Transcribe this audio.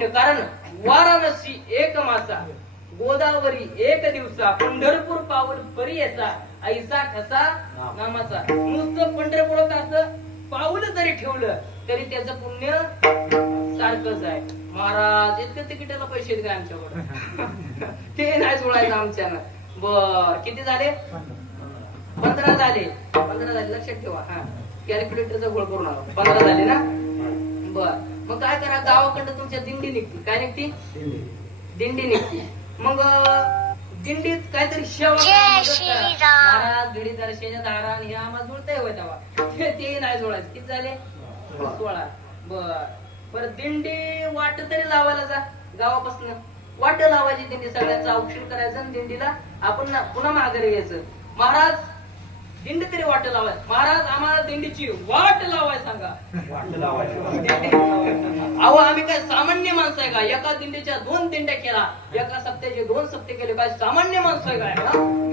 पुण्य कारण वाराणसी एक मासा गोदावरी एक दिवसा पंढरपूर पाऊल परी याचा ऐसा ठसा नामाचा. नुसतं पंढरपुरात असं पाऊल जरी ठेवलं तरी त्याचं पुण्य सारखंच आहे. महाराज इतकं तिकिटाला पैसे आहेत का आमच्याकडे? ते नाही सोडायचं आमच्यानं. बर किती झाले? पंधरा झाले. पंधरा झाले लक्षात ठेवा. हा. कॅल्क्युलेटरचा गोळ करून आलो. पंधरा झाले ना? मग काय करा गावाकडं तुमच्या दिंडी निघते. काय निघती? दिंडी. निघते. मग दिंडीत काहीतरी. श्रीराम. महाराज घडी दर्शनाच्या दारा आणि हे आम्हाला जुळतंय होय तेव्हा. ते नाही जोडायचं किती झाले? सोळा. बर. बर दिंडी वाट तरी लावायला जा गावापासून. वाट लावायची दिंडी सगळ्यांचं औक्षण करायचं आणि दिंडीला आपण ना- पुन्हा माघारी घ्यायचं. महाराज दिंडी तरी वाट लावाय. महाराज आम्हाला दिंडीची वाट लावाय सांगा. दिंडी- अहो आम्ही काय सामान्य माणसं आहे का? एका दिंडीच्या दोन दिंड्या केला एका सप्त्याचे दोन सप्ते केले काय सामान्य माणसं आहे का?